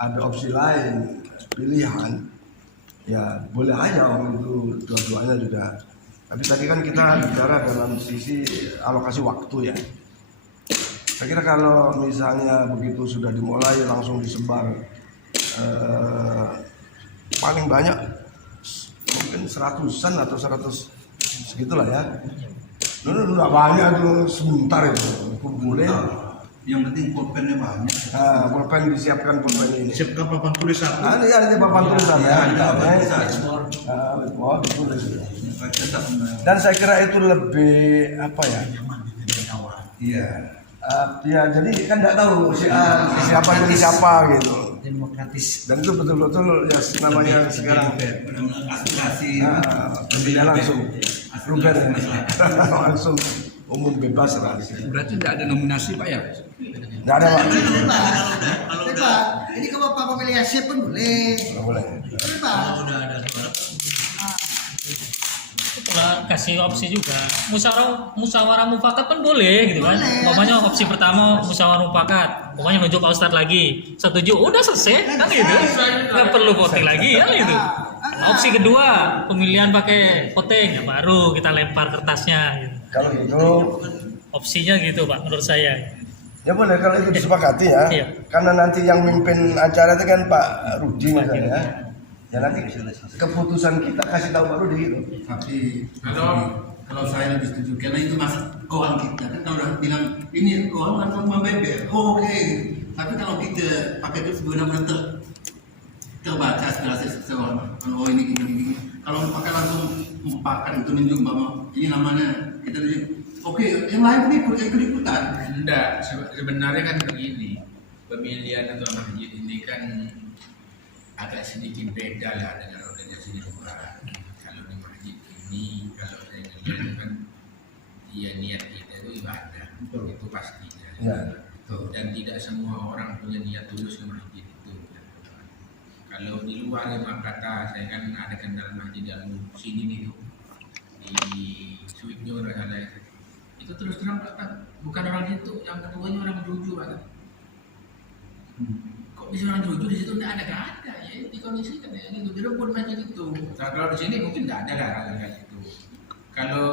Ada opsi lain pilihan, ya boleh aja om itu dua-duanya juga. Tapi tadi kan kita bicara dalam sisi alokasi waktu ya. Saya kira kalau misalnya begitu sudah dimulai langsung disebar paling banyak mungkin 100-an atau 100 segitulah ya. Dulu nggak banyak tuh, sebentar itu boleh. Yang penting pulpennya banyak. Nah, pulpen disiapkan pulpen ini. Siapkan papan tulisan. Ada ya, ada papan tulisan ya. Ada papan tulisan. Ditulis. Dan saya kira itu lebih apa ya? Iya. Ya jadi kan nggak tahu siapa jadi siapa gitu. Demokratis. Dan itu betul-betul ya namanya sekarang Aspirasi. pemilihan langsung. Ruben ya. Langsung umum bebas lah. Berarti tidak ada nominasi Pak ya? Nggak ada Pak. Pak, ini kalau Bapak pemilih Asia pun boleh. Nggak boleh. Boleh Pak. Udah ada suara. Itulah kasih opsi juga. Musyawarah mufakat pun boleh gitu kan. Pokoknya opsi pertama musyawarah mufakat. Pokoknya nunjuk Pak Ustadz lagi. Setuju, udah selesai kan gitu. Nggak perlu voting lagi kan gitu. Opsi kedua pemilihan pakai voting, ya baru kita lempar kertasnya. Gitu. Kalau gitu, Opsinya gitu Pak menurut saya. ya boleh kalau itu disepakati ya. Iya. Karena nanti yang mimpin acara itu kan Pak Rudi misalnya. Ya nanti keputusan kita kasih tahu Pak Rudi gitu. Tapi kalau saya lebih setuju karena itu masa keuangan kita kan kalau udah bilang ini keuangan langsung membeber. Oke. Tapi kalau kita pakai itu benar-benar terbaca aspirasi seseorang. Oh ini gini. Kalau pakai langsung mempakan itu menunjuk bahwa ini namanya kita oke, yang lain ini ikut-ikutan. Enggak, sebenarnya kan begini. Pemilihan atau masjid ini kan agak sedikit beda lah dengan organisasi di luar. Kalau di masjid ini, kalau saya lihat kan ya niat kita itu ibadah, itu pastinya. Ya. Dan tidak semua orang punya niat tulus ke masjid itu. Kalau di luar memang kata saya kan ada kendaraan masjid yang sini nih di Suwiknyo ada itu terus terang Pak, bukan orang situ, yang keduanya orang Juju Pak. Kok bisa orang Juju di situ nggak ada ya dikondisikan ya gitu direbut masjid itu. Nah, kalau di sini mungkin nggak ada hal kayak gitu. Kalau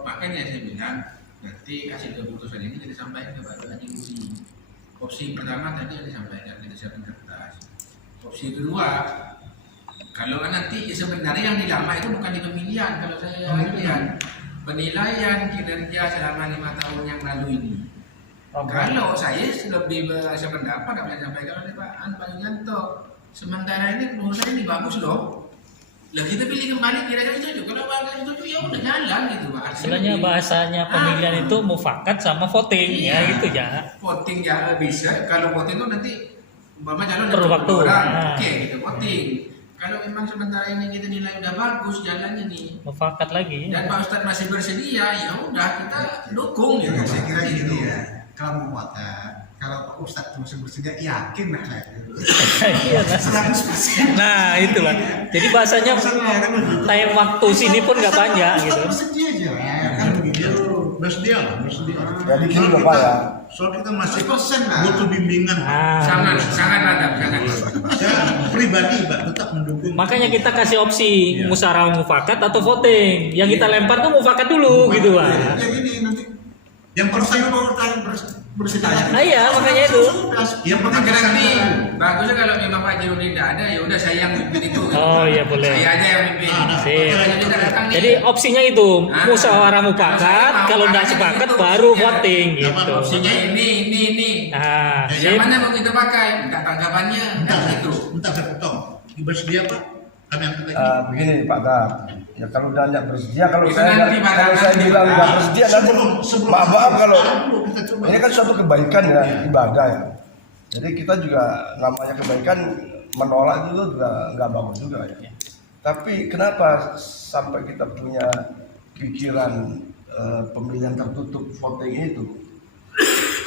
makanya saya bilang nanti hasil keputusan ini kita sampaikan kepada Haji Rudi. Opsi pertama tadi yang disampaikan kita siapkan kertas. Opsi kedua, kalau nanti sebenarnya yang dilama itu bukan di pemilihan kalau saya lihat penilaian kinerja selama 5 tahun yang lalu ini. Kalau saya lebih sependapat apa yang disampaikan oleh Pak Yulianto, sementara ini menurut saya ini bagus loh. Lah kita pilih kembali kira-kira setuju. Kalau nggak setuju ya udah jalan gitu Pak. Istilahnya bahasanya pemilihan itu mufakat sama voting ya gitu ya. Voting ya bisa. Kalau voting itu nanti umpama calon Perlu waktu. Oke, gitu voting. Kalau memang sementara ini kita nilai udah bagus jalannya nih. Mufakat lagi. Dan Pak Ustadz masih bersedia, ya udah kita dukung gitu. Saya kira gini ya. Kalau mau kalau Pak Ustadz masih bersedia, yakin lah saya. Iya, nah itulah. Jadi bahasanya time waktu sini pun nggak banyak gitu. Bersedia aja. Kan begitu. Bersedia. Jadi gini loh Pak ya. Soal kita masih butuh bimbingan. Sangat mantap, sangat. Saya pribadi Pak tetap mendukung. Makanya kita kasih opsi musyawarah mufakat atau voting. Yang kita lempar tuh mufakat dulu gitu Pak. Ya gini nanti yang persen bersedia. Nah iya makanya itu. Yang penting Nanti bagusnya kalau memang Pak Jirudi tidak ada, ya udah saya yang mimpin itu. Gitu. Oh iya boleh. Saya aja yang mimpin. Sip. Kalau tidak datang nih. Jadi opsinya itu musyawarah mufakat. Kalau nggak sepakat baru voting gitu. Opsinya ini. Nah, Yang mana mau kita pakai? Minta tanggapannya. Kan gitu. Bentar saya potong. Bersedia Pak? Kami angkat lagi. Begini Pak Gap, ya kalau udah nggak bersedia, kalau Itu saya nanti, Pak, kalau saya nanti, bilang Pak. nggak bersedia nanti Sebelum maaf kalau kita coba. ini kan suatu kebaikan ya ibadah ya. Jadi kita juga namanya kebaikan menolak itu juga nggak bagus juga ya. Tapi kenapa sampai kita punya pikiran pemilihan tertutup voting itu?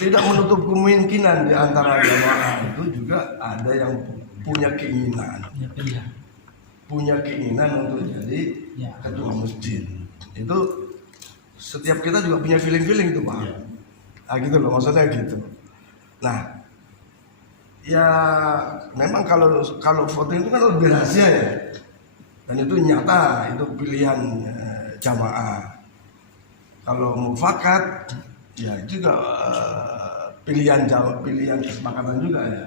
Tidak menutup kemungkinan di antara jamaah itu juga ada yang punya keinginan. Punya keinginan untuk jadi ketua masjid. Itu setiap kita juga punya feeling-feeling itu Pak. Nah gitu loh maksudnya gitu. Nah Ya memang kalau voting itu kan lebih rahasia ya, dan itu nyata, itu pilihan jamaah. Kalau mufakat ya juga pilihan kesepakatan juga ya.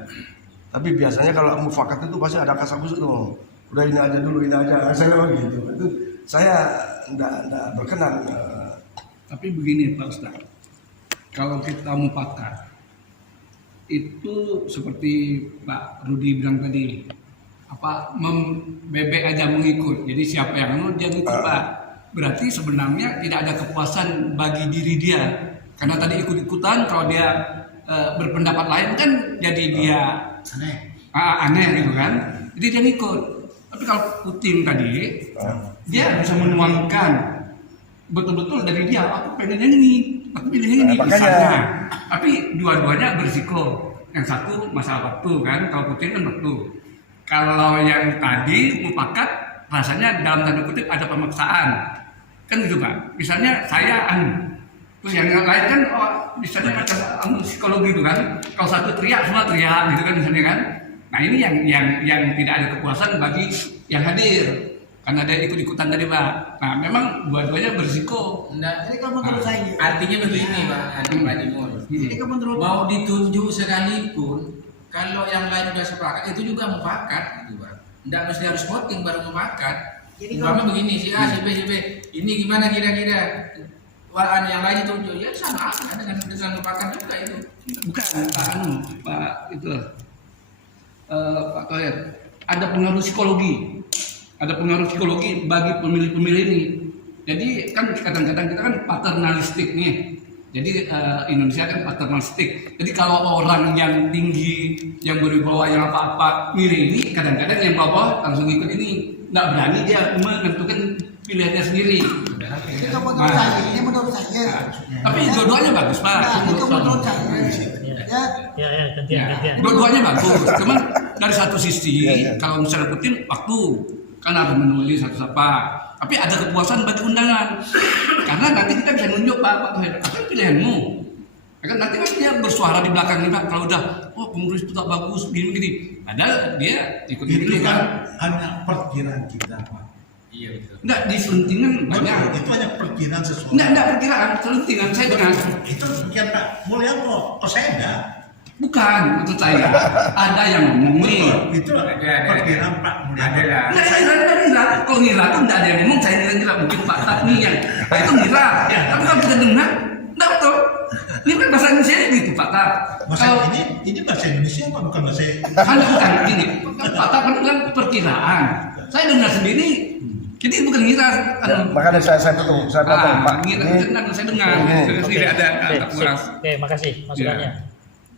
Tapi biasanya kalau mufakat itu pasti ada kasakusuk tuh. Udah ini aja dulu, ini aja. Saya begitu. Itu saya enggak berkenan. Tapi begini Pak Ustaz, kalau kita mufakat itu seperti Pak Rudi bilang tadi, bebek aja mengikut. Jadi siapa yang menurut dia ngikut Pak. Berarti sebenarnya tidak ada kepuasan bagi diri dia. Karena tadi ikut-ikutan, kalau dia berpendapat lain kan jadi dia aneh gitu kan. Jadi dia ngikut. Tapi kalau Putin tadi, dia bisa menuangkan betul-betul dari dia, aku pengennya ini, aku pilihnya ini, misalnya. Tapi dua-duanya berisiko. Yang satu masalah waktu kan, kalau Putin kan waktu. Kalau yang tadi mufakat, rasanya dalam tanda kutip ada pemaksaan. Kan gitu Pak. Misalnya saya terus yang lain kan misalnya macam psikologi itu kan. Kalau satu teriak semua teriak gitu kan misalnya kan. Nah ini yang tidak ada kepuasan bagi yang hadir. Karena ada ikut-ikutan tadi Pak. Nah memang dua-duanya berisiko. Nah, Jadi kalau menurut saya, artinya begini Pak Timur. jadi kalau menurut Mau ditunjuk sekalipun, kalau yang lain sudah sepakat itu juga mufakat gitu Pak. Tidak mesti harus voting baru mufakat. Jadi Umpama begini si A, si B, ini gimana kira-kira? Wah, yang lain ditunjuk ya sama aja dengan mufakat juga itu. Bukan Pak itu Pak Toher. Ada pengaruh psikologi. Ada pengaruh psikologi bagi pemilih-pemilih ini. Jadi kan kadang-kadang kita kan paternalistik nih. Jadi Indonesia kan paternalistik. Jadi kalau orang yang tinggi, yang berwibawa, yang apa-apa milih ini, kadang-kadang yang bawah langsung ikut ini. Nggak berani dia menentukan pilihannya sendiri. Jadi kalau menurut saya, ini menurut saya. Tapi dua-duanya bagus Pak. Nah, itu menurut saya. Ya, Gantian. Dua-duanya bagus. Cuman dari satu sisi, kalau misalnya Putin waktu kan harus menulis satu-satu. Tapi ada kepuasan bagi undangan. Karena nanti kita bisa nunjuk Pak Toher, apa pilihanmu? Ya kan nanti kan dia bersuara di belakang kita kalau udah penulis itu tak bagus gini. Padahal dia ikut Itu pilih kan hanya perkiraan kita Pak. Iya betul. Enggak di selentingan banyak. Itu hanya perkiraan sesuatu. Enggak perkiraan, selentingan saya dengar. Itu sekian Pak. Mulai apa? Oh saya enggak. Bukan, maksud saya. Ada yang ngomong nih. Itu perkiraan Pak. Mulai Ada lah. Nggak ngira. Kalau ngira tuh enggak ada yang ngomong, saya ngira mungkin Pak Tatni yang itu ngira. Tapi kalau kita dengar, enggak betul. Ini kan bahasa Indonesia gitu Pak Tat. Bahasa ini bahasa Indonesia apa bukan bahasa? Bukan gini. Pak Tat kan bilang perkiraan. Saya dengar sendiri. Jadi bukan ngira. Makanya saya potong Pak. Ngira, saya dengar. Oke. Tidak ada kata kurang. Oke, makasih masukannya.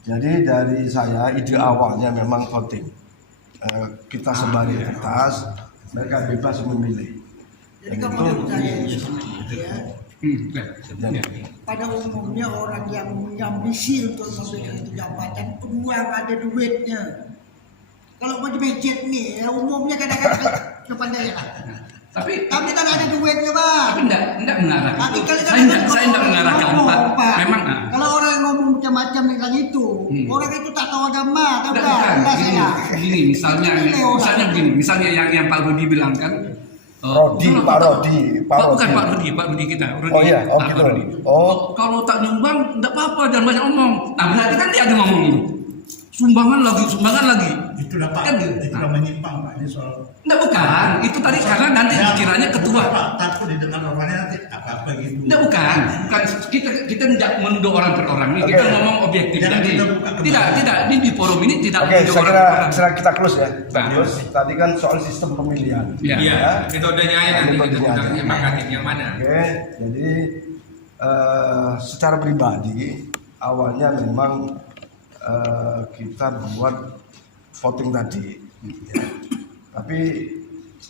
Jadi dari saya ide awalnya memang voting. Kita sebagai entitas, mereka bebas memilih. jadi kalau menurut saya, ya, pada umumnya orang yang ambisi untuk memberikan itu jabatan, uang ada duitnya. Kalau mau dibecet nih, ya umumnya kadang-kadang depan daerah. Tapi kan ada duitnya Pak. tapi enggak mengarah. Tapi Saya enggak mengarahkan Pak. Memang kalau orang yang ngomong macam-macam tentang itu, orang itu tak tahu agama, tahu enggak, enggak saya. Gini, misalnya begini, misalnya yang Pak Rudi bilang kan. Pak Rodi. Bukan Pak Rudi kita. Oh iya, Pak gitu. Rudi. Kalau tak nyumbang, enggak apa-apa, jangan banyak ngomong. Nah berarti kan dia ada ngomong itu. Sumbangan lagi. Itulah Pak. Kan Itulah menyimpang Pak ini soal. enggak bukan. Itu tadi karena nanti dikiranya ketua. Pak takut didengar orangnya nanti apa gitu. Enggak bukan kita tidak menuduh orang per orang nih. Kita ngomong objektif Jangan tadi. kita buka kembali. Tidak ini di forum ini tidak Oke, menuduh saya orang kira per orang. setelah kita close ya. Nah. Terus tadi kan soal sistem pemilihan. Iya. Iya, metodenya ya nanti kita Metodenya. pakatin yang mana. Oke, jadi secara pribadi awalnya memang kita buat voting tadi, ya. Tapi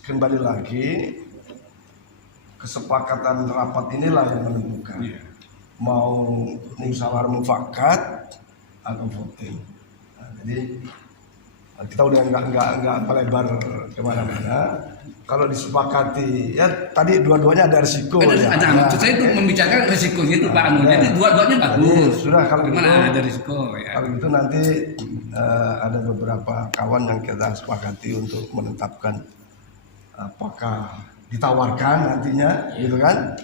kembali lagi kesepakatan rapat inilah yang menentukan mau musyawarah mufakat atau voting. Nah, jadi Kita udah nggak melebar kemana-mana. Kalau disepakati, ya tadi dua-duanya ada risiko. Kan ya. ada, maksud saya itu membicarakan risikonya itu Pak Anu. Jadi dua-duanya bagus. Sudah kalau Gimana gitu, ada risiko ya. kalau gitu nanti ada beberapa kawan yang kita sepakati untuk menetapkan apakah ditawarkan nantinya, gitu kan?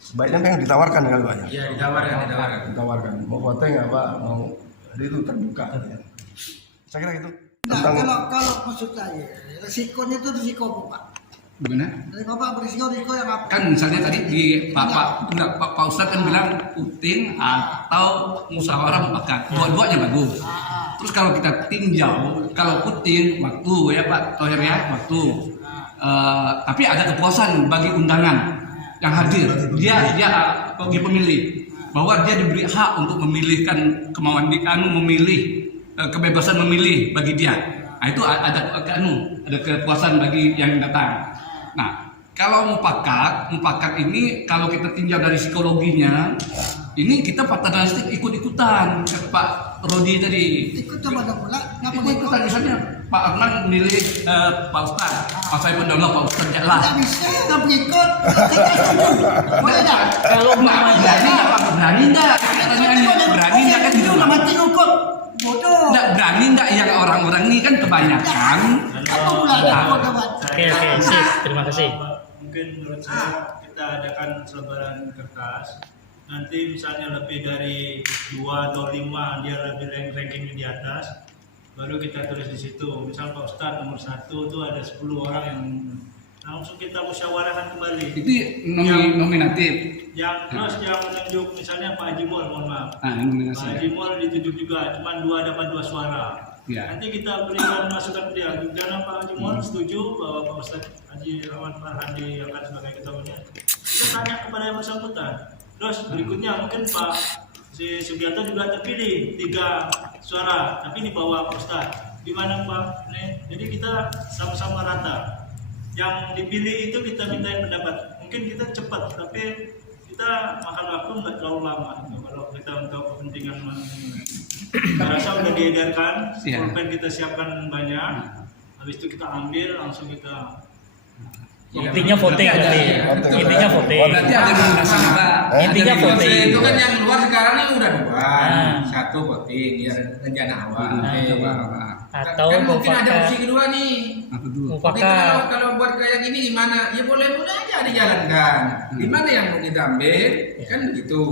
Sebaiknya pengen ditawarkan kan Pak ya? Iya, ditawarkan. Ditawarkan. Mau voting apa? Mau? Jadi itu terbuka. Ya. Saya kira gitu. Nah, Tentang kalau maksud saya, resikonya itu risiko apa, Pak? Gimana? Dari Bapak berisiko yang apa? Kan misalnya tadi di Pak Ustadz kan bilang puting atau musyawarah mufakat. Dua-duanya bagus. Terus kalau kita tinjau, kalau puting waktu ya Pak Thohir ya waktu. Tapi ada kepuasan bagi undangan yang hadir. Dia bagi pemilih bahwa dia diberi hak untuk memilihkan kemauan memilih kebebasan memilih bagi dia. Nah, itu ada kepuasan bagi yang datang. Nah, kalau mufakat ini kalau kita tinjau dari psikologinya, ini kita paternalistik ikut-ikutan Pak Rodi tadi. Ikut coba dong pula. Ngapa Ikut-ikutan misalnya Pak Arman memilih Pak Ustadz, Pak Saiful Daulah, Pak Ustadz Jalan. Tidak bisa, nggak ikut. Boleh nggak? Kalau berani apa berani enggak? Pertanyaannya berani enggak kan gitu. Udah mati ikut. Bodoh. Enggak berani enggak yang orang-orang ini kan kebanyakan. Apa pula ada ikut dapat? Oke, sip. Terima kasih. Mungkin menurut saya kita adakan selebaran kertas. Nanti misalnya lebih dari 2 atau 5 dia lebih rankingnya di atas, baru kita tulis di situ. Misal Pak Ustadz nomor 1 itu ada 10 orang yang langsung kita musyawarahkan kembali. Itu nominatif. Terus yang menunjuk misalnya Pak Haji Mul, mohon maaf. Pak Nominasi. Haji Mul ditunjuk juga, cuma 2 dapat 2 suara. Ya. Nanti kita berikan masukan ke dia. Karena Pak Haji Mul setuju bahwa Pak Ustadz Haji Rahman Farhan diangkat sebagai ketuanya. Kita tanya kepada yang bersangkutan. Terus berikutnya mungkin Pak si Sugiarto juga terpilih 3 suara, tapi di bawah Pak Ustadz. Gimana Pak? Jadi kita sama-sama rata. Yang dipilih itu kita minta pendapat. Mungkin kita cepat, tapi kita makan waktu nggak terlalu lama. Kalau kita untuk kepentingan saya rasa udah diedarkan, pulpen kita siapkan banyak. Habis itu kita ambil, langsung kita. Intinya voting nanti. Intinya voting. Berarti ada nominasi juga. Intinya voting. Itu kan yang luar sekarang ini udah 2. Satu voting, dia rencana awal. Atau Kan mungkin ada mufakat. opsi kedua nih. Apa dulu? Oke, kalau buat kayak gini gimana? Ya boleh aja dijalankan. Gimana yang mau kita ambil? Kan begitu.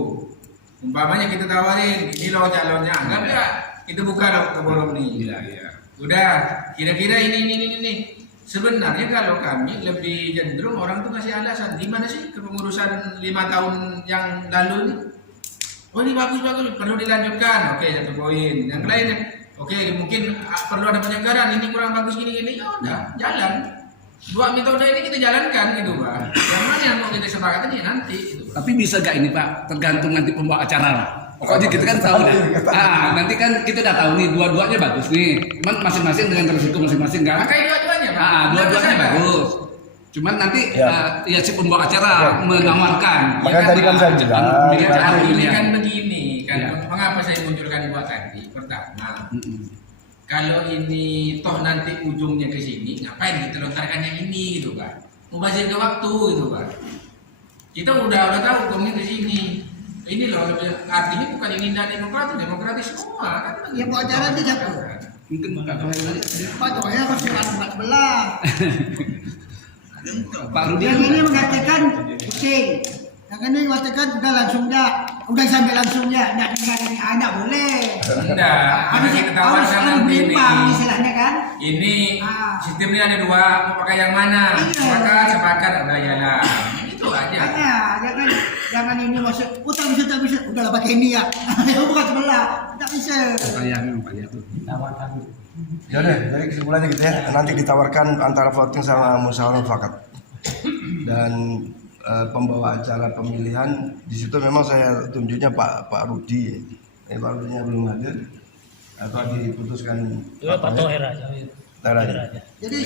Umpamanya kita tawarin, ini loh calonnya. Enggak, kita buka loh ke bolong nih. Iya. Udah, kira-kira ini. Sebenarnya kalau kami lebih cenderung orang tuh ngasih alasan. Gimana sih kepengurusan 5 tahun yang lalu nih? Oh ini bagus, perlu dilanjutkan. Oke, 1 poin. Yang lainnya, oke, mungkin perlu ada penyegaran. Ini kurang bagus gini. Ya udah, jalan. 2 metode ini kita jalankan gitu Pak. Yang mana yang mau kita sepakati ini nanti. Gitu. Tapi bisa gak ini Pak? Tergantung nanti pembawa acara lah. Pokoknya kita kan tahu dah. Nanti kan kita udah tahu nih dua-duanya bagus nih. Cuman masing-masing dengan resiko masing-masing kan. Makanya dua-duanya Pak. Dua-duanya bagus. Cuman nanti ya si pembawa acara menawarkan. Makanya tadi kan saya bilang, Ini kan begini kan. Mengapa saya munculkan 2 tadi? Pertama, kalau ini toh nanti ujungnya ke sini, ngapain kita lontarkan yang ini gitu Pak? Mubazir ke waktu gitu Pak. Kita udah tahu komit di sini. Ini loh artinya bukan ini demokratis semua kan. Ya Pak Acara dia siapa? Mungkin Pak Thohir tadi. Pak Thohir harus empat belah. Pak Rudi Yang ini mengatakan pusing. Yang ini mengatakan udah langsung udah sampai langsung nggak ada boleh. Enggak, harus kita tawarkan nanti ini. Istilahnya kan. Ini sistemnya ada 2, mau pakai yang mana? Sepakat udah jalan. Itu aja. Jangan ini masuk utang bisa udahlah pakai ini ya. Bukan sebelah, tidak bisa. Sayang Pak ya tuh. Ya deh, jadi kesimpulannya gitu ya. Nanti ditawarkan antara voting sama musyawarah mufakat. Dan pembawa acara pemilihan di situ memang saya tunjuknya Pak Rudi. Pak Rudinya belum hadir atau diputuskan. Pak Thohir aja. Jadi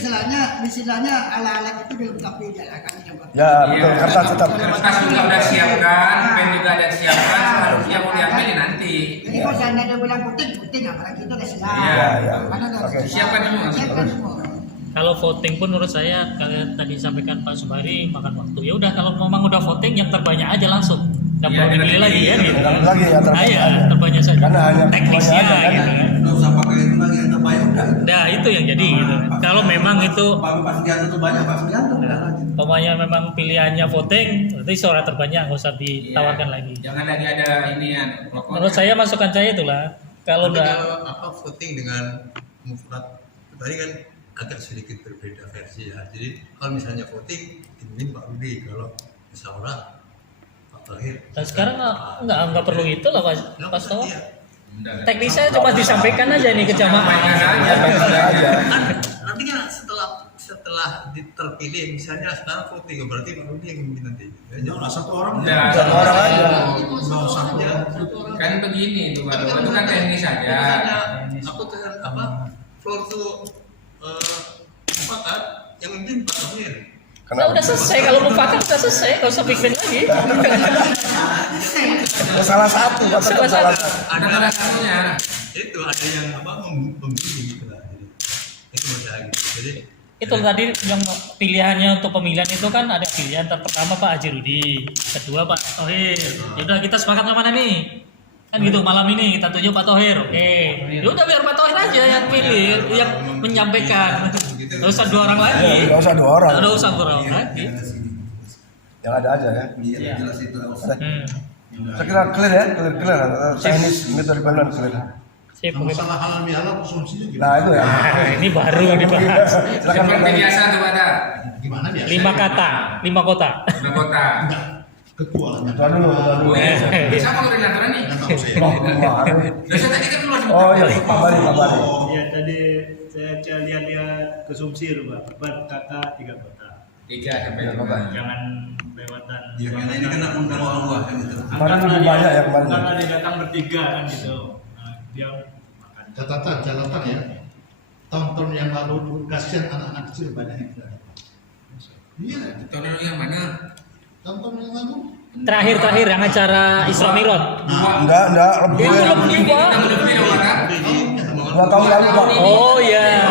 istilahnya ala-ala itu dilengkapi jalankan. Ya betul, kertas tetap. Kertas juga udah siapkan, pen juga ada siapkan, seharusnya mau diambil nanti. Jadi kalau seandainya dia bilang puting, apalagi itu udah siap. Iya. Mana udah Oke. Siapkan semua. Siapkan semua. Kalau voting pun menurut saya kalian tadi sampaikan Pak Subari makan waktu. Ya udah kalau memang udah voting yang terbanyak aja langsung. Nggak Iya, perlu dipilih lagi ya gitu. Enggak lagi ya Ah, ya, terbanyak. terbanyak saja. Karena hanya Teknisnya ketuanya aja, kan? gitu kan. Nggak usah pakai itu lagi yang terbaik udah. Nah itu yang jadi gitu. Kalau memang itu Pak Sugianto tuh banyak, Pak Sugianto udah lagi. pokoknya memang pilihannya voting, berarti suara terbanyak nggak usah ditawarkan lagi. Jangan lagi ada ini ya. Menurut saya masukan saya itulah kalau Tapi udah kalau apa voting dengan mufrad tadi kan agak sedikit berbeda versi ya. Jadi kalau misalnya voting ini Pak Rudi, kalau musyawarah Pak Tahir. dan sekarang nggak perlu itu lah Pak Stowa. Iya. Teknisnya cuma disampaikan aja nih ke jamaah. Artinya setelah terpilih misalnya sekarang voting berarti Pak Rudi yang memimpin nanti. Jangan satu orang. Udah, Satu orang aja. Nggak usah Ya. kan begini itu baru itu kan teknis saja. Aku dengan apa floor itu mufakat yang memimpin Pak Tahir. Nah, udah selesai kalau mufakat udah selesai, nggak usah bikin lagi. Ya, salah satu, Salah salah satu. satu. Ada salah satunya. Itu ada yang apa memilih gitu lah. Jadi, itu menurut saya gitu. Jadi Itu tadi yang pilihannya untuk pemilihan itu kan ada pilihan pertama Pak Haji Rudi, kedua Pak Thohir. Ya udah kita sepakat yang mana nih? Kan gitu malam ini kita tunjuk Pak Thohir. Oke. Ya udah biar Pak Thohir aja yang pilih, yang menyampaikan. Nggak usah dua orang lagi. Nggak usah dua orang. Nggak usah dua orang lagi. Yang ada aja ya. Iya, jelas itu. Saya kira clear ya, clear. Teknis metode pemilihan clear. Sip, Kalau oke. masalah halal bihalal konsumsinya gimana? Nah itu ya. Nah, ini baru dibahas. Silakan Seperti biasa tuh pada Gimana biasa? 5 kata, 5 kota. udah kota. Enggak. Ketua lah. Ketua dulu. Oh iya. Siapa koordinator nih? Nggak tahu saya. Oh, kemarin. Nah, saya tadi kan keluar Oh iya, Pak Bari. Iya tadi saya lihat konsumsi Pak. 4 kata 3 kota. 3 sampai Tiga kota. 5. Jangan lewatan. Ya karena ini kan undang orang luas kan gitu. Kemarin lebih banyak ya kemarin. Karena dia datang bertiga kan gitu. Nah, dia makan. Catatan ya. Tahun-tahun yang lalu kasihan anak-anak kecil banyak yang tidak dapat. Iya. Tahun lalu yang mana? Tahun-tahun yang lalu. Terakhir yang acara Isra Mi'raj. Enggak, lebih. Itu lebih Pak. Tahun lebih dong kan? 2 tahun lalu Pak. Oh iya. Ya.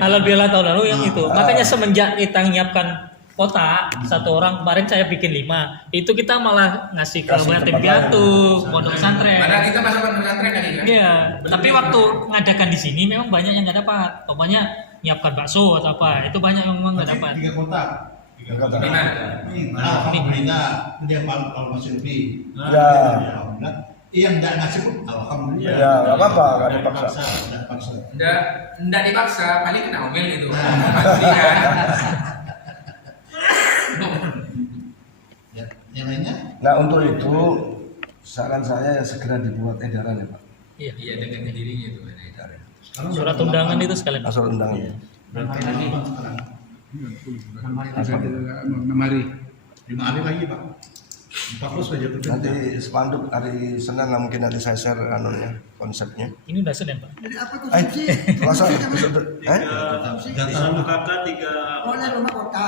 Alhamdulillah tahun lalu yang itu. Makanya semenjak kita nyiapkan kota satu orang kemarin saya bikin 5. Itu kita malah ngasih ke Kasih yatim tempat piatu, pondok pesantren. Padahal kita masuk pesantren tadi kan? Iya. Tapi waktu ngadakan di sini memang banyak yang nggak dapat. Pokoknya nyiapkan bakso atau apa, itu banyak yang memang nggak dapat. 3 kota. Tiga kota. Di mana? Alhamdulillah. Dia kalau masih lebih. Ya. Alhamdulillah. Yang tidak ngasih pun alhamdulillah. Ya, nggak apa-apa, nggak dipaksa. Nggak dipaksa. Enggak dipaksa, paling kena omel gitu. Pasti kan. Ya, yang lainnya? Nah untuk itu saran saya ya segera dibuat edaran ya Pak. Iya. Iya dengan dirinya itu ada edaran. Sekarang Surat undangan itu sekalian. Asal undangannya. sekarang. Mari. 5 hari lagi Pak. 40 saja Nanti terbentuk. spanduk hari Senin lah mungkin nanti saya share anunya konsepnya. Ini udah Senin Pak. Jadi apa Eh, konsumsi? Selasa Konsumsi apa? besok. Satu kakak 3 Oleh rumah kota.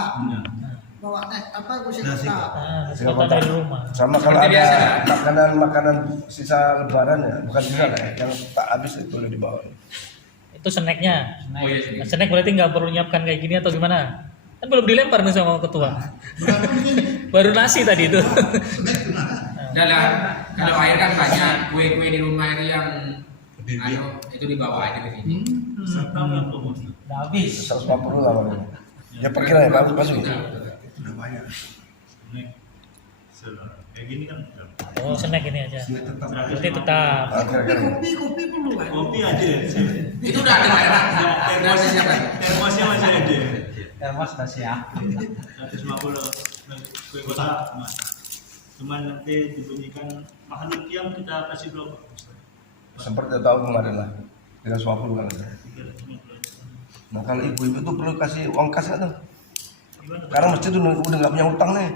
Bawa apa kursi kota. Nah, Tiga kota kota. dari rumah. Sama kalau Seperti ada biasa. makanan sisa lebaran ya, bukan sisa lah ya, yang tak habis itu boleh dibawa. Itu snacknya. Oh iya sih. Nah, snack berarti nggak perlu nyiapkan kayak gini atau gimana? Kan belum dilempar nih sama ketua. Baru nasi tadi itu. Dalam kalau air kan banyak, kue-kue di rumah itu yang itu dibawa aja ke sini. serta berapa? Udah habis. 150 lah Pak. Ya perkiraan ya Pak Su. Udah banyak. Kayak gini kan. Oh snack ini aja. Berarti tetap. Ah, kira-kira. Kopi perlu kan? Kopi ada di sini. Itu udah ada Pak. Termosnya siapa? Termosnya masih ada. Termos sudah siap. 150 kue kotak. Cuman nanti dibunyikan makhluk yang kita kasih berapa? Seperti tahun kemarin lah. 350 kan. 350. Nah kalau ibu-ibu tuh perlu kasih uang kas nggak tuh? Gimana? Karena masjid tuh udah nggak punya utang nih.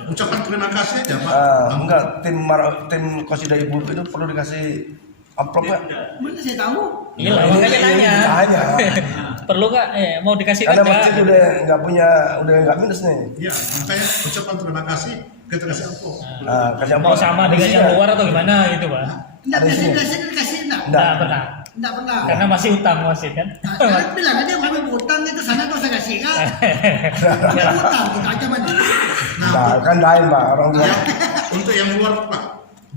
Ucapan terima kasih aja Pak. Enggak, tim qasidah ibu itu perlu dikasih amplopnya. Mana saya tahu? Iya lah, makanya nanya. Tanya. Perlu nggak? Mau dikasih Karena nggak? masjid udah nggak minus nih. Iya, makanya ucapan terima kasih kita kasih amplop. Nah, kasih Mau amplop. sama dengan yang luar atau gimana gitu Pak? Enggak Ada sini. biasa dikasih enggak? Nggak pernah. Enggak pernah. Karena masih utang wasit kan? Nah, sekarang bilang aja kami utang itu sana kau saya kasih kan? Utang kita aja banyak. Nah, kan lain Pak, orang tua. Untuk yang luar Pak,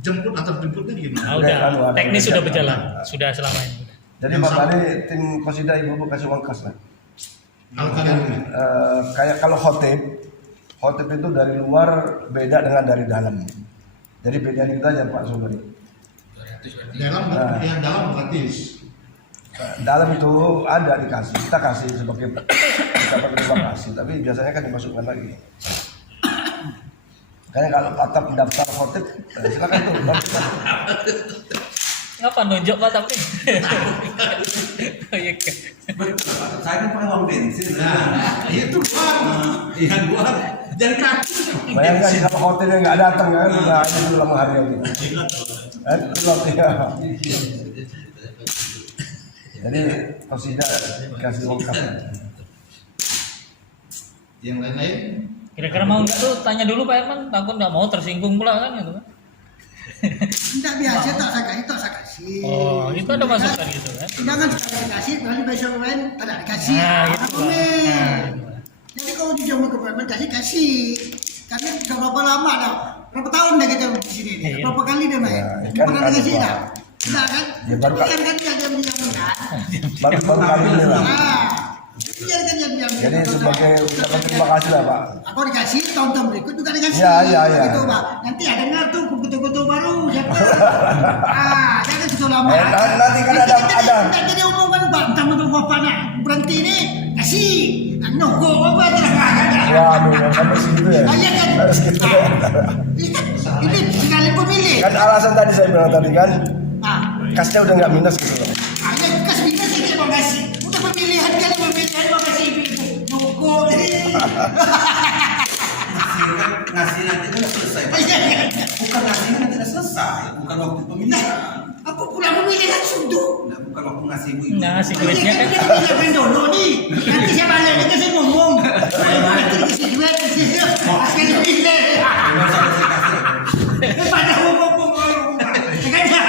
jemput atau jemputnya gimana? Ah, Udah, kan, udah. ada Teknis sudah siap. berjalan, sudah selama ini. Jadi Pak tadi tim Qasidah ibu kasih uang kas lah. Kalau kalian Kayak kalau khotib itu dari luar beda dengan dari dalam. Jadi beda kita aja Pak Sobri. 200 berarti. yang dalam gratis. Dalam itu ada dikasih, kita kasih sebagai ucapan terima kasih, tapi biasanya kan dimasukkan lagi. Kayak kalau kata pendaftar khotib, silakan tuh. Ngapa nunjuk Pak tapi? Oh, iya, kan. Saya kan pakai uang bensin. Nah, itu Pak. Yang luar jangan kaki. Bayangkan kalau khotibnya nggak datang kan, udah itu lama hari ini. Belum ya. Jadi Qasidah kasih uang kas. Yang lain-lain Kira-kira mau nggak tuh? Tanya dulu Pak Herman. Takut nggak mau tersinggung pula kan gitu kan? Enggak biasa tak saya kasih. Oh, itu ada masukan gitu kan? Jangan sekali kasih, nanti besok main tidak dikasih. Nah, itu Pak. Komen. Nah, itu, Pak. Jadi kalau jujur mau ke Palembang kasih. Karena sudah berapa lama dah? Berapa tahun dah kita di sini nih? Iya. Berapa kali dia main? Ya, Berapa kan kali ada kasih Pak. dah? Tidak kan? Ya, baru Tapi kan dia diam kan? Baru kali ini lah. Ah, biarkan dia diam. Jadi sebagai ucapan terima kasih lah Pak. Aku dikasih, tahun-tahun berikut juga dikasih. Ya. Gitu, Pak. Nanti ada dengar tuh kutu-kutu baru siapa? Jangan sudah lama. Nanti kan ada. Nanti dia umumkan Pak, teman-teman bapaknya berhenti nih, kasih. Nunggu apa terus Waduh, sampai segitu ya. Iya kan? Harus gitu ya. Ini sekali pemilih. Kan alasan tadi saya bilang tadi kan, Ah, kasnya udah nggak minus gitu loh. ada kas minus ini mau kasih. Udah pemilihan kan pemilihan mau kasih ibu. Nunggu. Ngasih nanti kan selesai. Bukan ngasihnya nanti tidak selesai. Bukan waktu pemilihan. Apa pula pemilihan sudah? Nah, bukan waktu ngasih ibu. Nah, si Iya duitnya kan kan dia pilihan dulu nih. Nanti saya balik nih kasih ngomong. Nanti dikasih duit kasih akan pilih. Nggak usah saya kasih. Pada ngomong kan ya.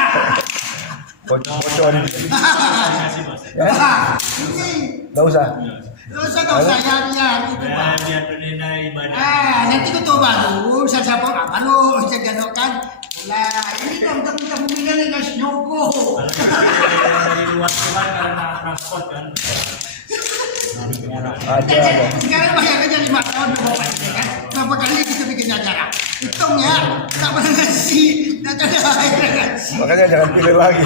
Bocor. Kasih Mas. Ya, Ini nggak usah. dosa ya gitu Pak. Biar penina ibadah. Nanti kau tahu baru, saya siapa baru saya jadikan. Lah, ini dong kita pemilihan yang kasih nyoko. Kalau dari luar kan karena transport kan. Ada. Sekarang bayangkan jadi 5 tahun Bapak ini kan. Berapa kali kita bikin acara? Hitung ya, tak pernah ngasih, tak ada air ngasih. Makanya jangan pilih lagi.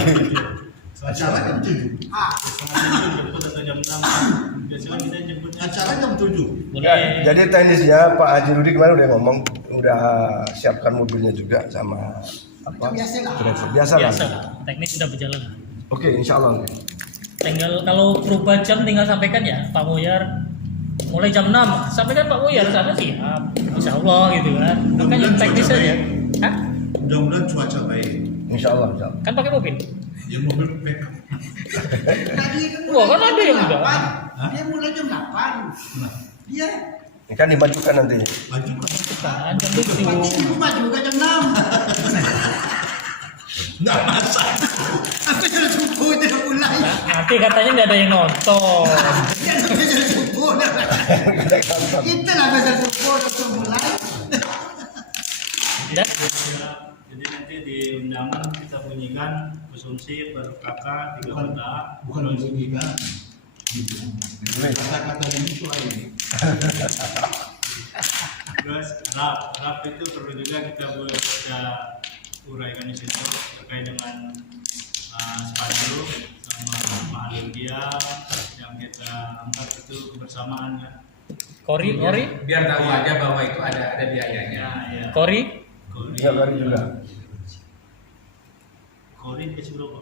acara jam 7. Jemput atau jam 6. Biasanya kita jemputnya Acara jam 7. Ya, jadi teknisnya Pak Haji Rudi kemarin udah ngomong, udah siapkan mobilnya juga sama apa? Biasa lah. Driver biasa lah. biasa. Teknis sudah berjalan. Oke, insya Allah. Tinggal kalau berubah jam tinggal sampaikan ya Pak Muyar. Mulai jam 6 sampaikan Pak Muyar sana siap. Insya Allah gitu kan. Makanya teknis aja. Hah? Mudah-mudahan cuaca baik. Insya Allah. Insya Allah. Kan pakai mobil. Ya mobil backup. Tadi Wah, kan ada yang enggak. Dia mulai jam 8. Dia Ini kan dimajukan nanti. Maju kan? Kan jam pagi 7. di rumah juga jam 6. Nggak masak. Aku sudah subuh sudah mulai. Nanti katanya nggak ada yang nonton. Kita sudah subuh. Kita lah sudah subuh sudah mulai. Dan jadi nanti di undangan kita bunyikan konsumsi per kakak 3 kota. Bukan membunyikan. Kata-kata ini lain. Terus rap itu perlu juga kita uraikan di situ terkait dengan spanduk sama makhluk dia yang kita angkat itu kebersamaan kan. Kori. Biar tahu aja bahwa itu ada biayanya. Ya. Kori. Bisa kali juga. Kori dikasih berapa?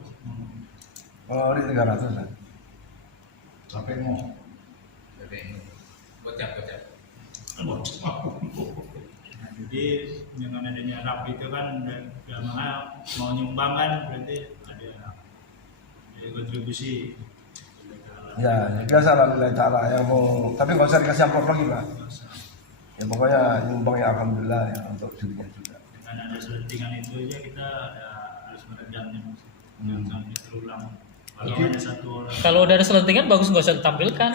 Oh, ini 300 lah. Sampai mau. Bocap. Nah, jadi dengan adanya rap itu kan udah mau nyumbang kan berarti ada kontribusi. Ya, biasa lah nilai cara yang mau, tapi nggak usah dikasih amplop lagi Pak. Ya pokoknya nyumbang ya alhamdulillah ya untuk dirinya juga. Dengan ada selentingan itu aja kita ya, harus meredamnya, jangan sampai terulang. Kalau hanya satu orang, Kalau udah ada selentingan bagus nggak usah ditampilkan.